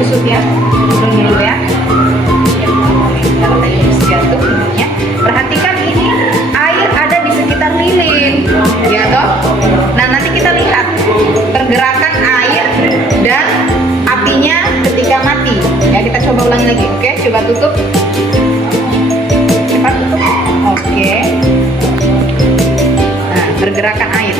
menyusut ya, turun dulu ya. Kalau tadi jatuh ininya, perhatikan ini air ada di sekitar lilin, ya toh. Nah nanti kita lihat pergerakan air dan apinya ketika mati. Ya kita coba ulangi lagi, oke? Coba tutup, cepat tutup, oke. Nah pergerakan air.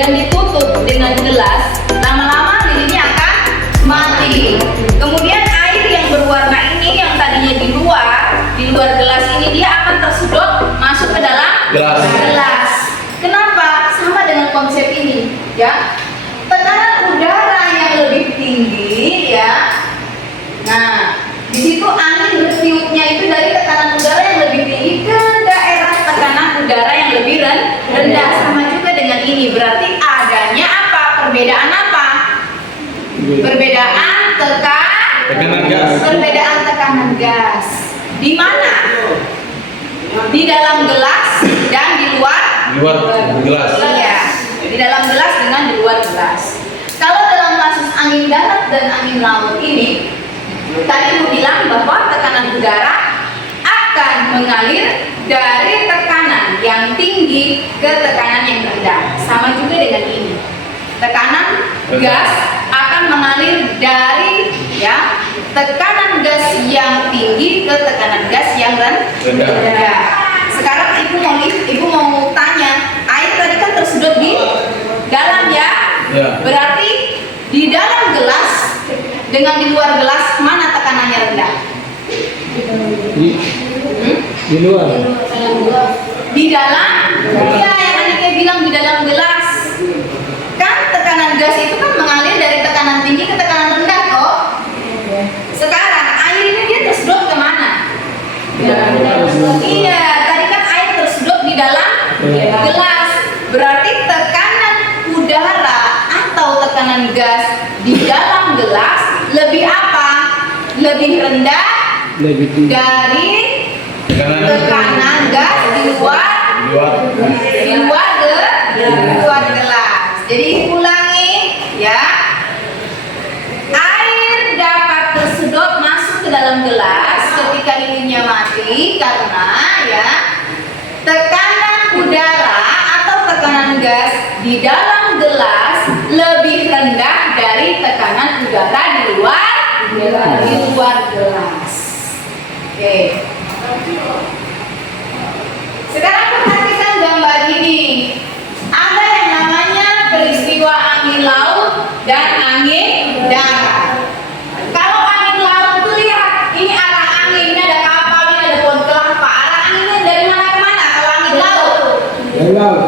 Dan ditutup dengan gelas, lama-lama lilinnya akan mati. Kemudian air yang berwarna ini yang tadinya di luar gelas ini, dia akan tersedot masuk ke dalam gelas. Kenapa? Sama dengan konsep ini, ya. Tekanan udara yang lebih tinggi, ya. Nah, di situ angin bertiupnya itu dari tekanan udara yang lebih tinggi ke daerah tekanan udara yang lebih rendah. Sama juga dengan ini, berarti adanya apa? Perbedaan apa? Perbedaan tekanan gas. Perbedaan tekanan gas. Di mana? Di dalam gelas dan di luar gelas. Iya, di dalam gelas dengan di luar gelas. Kalau dalam kasus angin darat dan angin laut ini, tadi Ibu bilang bahwa tekanan udara akan mengalir dari tekanan yang tinggi ke tekanan yang rendah. Sama juga dengan ini. Tekanan gas akan mengalir dari tekanan gas yang tinggi ke tekanan gas yang rendah. Sekarang Ibu mau tanya, air tadi kan tersedot di dalam ya? Berarti di dalam gelas dengan di luar gelas mana tekanannya rendah? Di luar. Di dalam? Iya, yang Anike bilang di dalam gelas. Kan tekanan gas itu kan mengalir dari tekanan tinggi ke tekanan rendah kok. Sekarang air ini dia tersedot ke mana? Iya, tadi kan air tersedot di dalam gelas. Berarti tekanan udara atau tekanan gas di dalam gelas lebih apa? Lebih rendah dari tekanan gas di luar gelas. Jadi ulangi ya. Air dapat tersedot masuk ke dalam gelas ketika lilinnya mati karena ya tekanan udara atau tekanan gas di dalam gelas lebih rendah dari tekanan udara di luar gelas. Oke. Sekarang perhatikan gambar ini. Ada yang namanya peristiwa angin laut dan angin darat. Kalau angin laut itu lihat, ini arah angin, ini ada kapal, ini ada pohon kelapa. Arah anginnya dari mana ke mana? Kalau angin laut?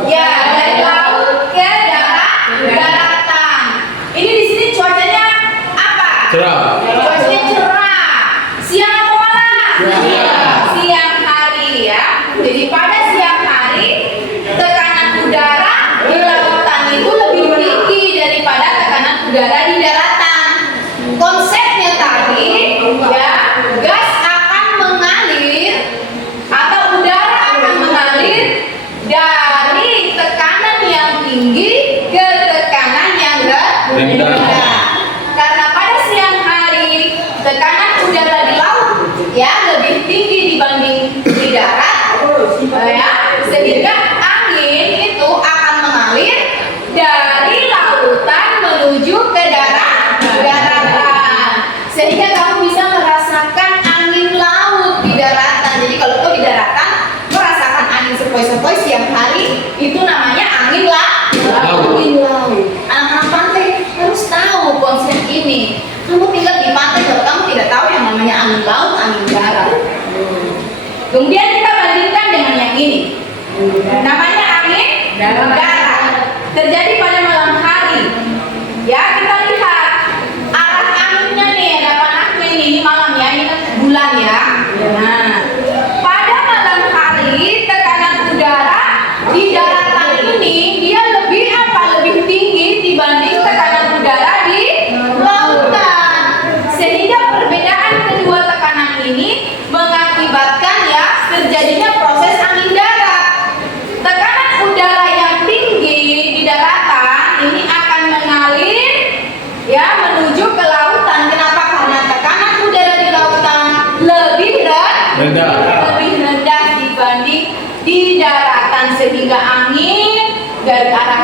Ya, dari laut ke daratan. Ini di sini cuacanya apa? Cerah. Cuacanya cerah. Siang atau malam? Siang hari ya. Jadi pada siang hari tekanan udara di lautan itu lebih tinggi daripada tekanan udara di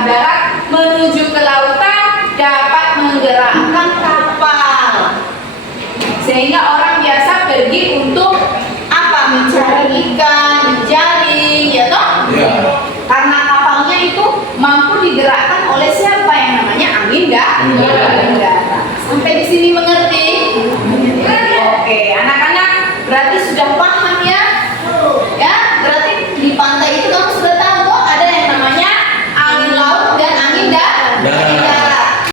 darat menuju ke lautan dapat menggerakkan kapal. Sehingga orang biasa pergi untuk apa? Mencari ikan, menjaring, ya toh? Ya. Karena kapalnya itu mampu digerakkan oleh siapa yang namanya angin darat. Sampai di sini mengerti?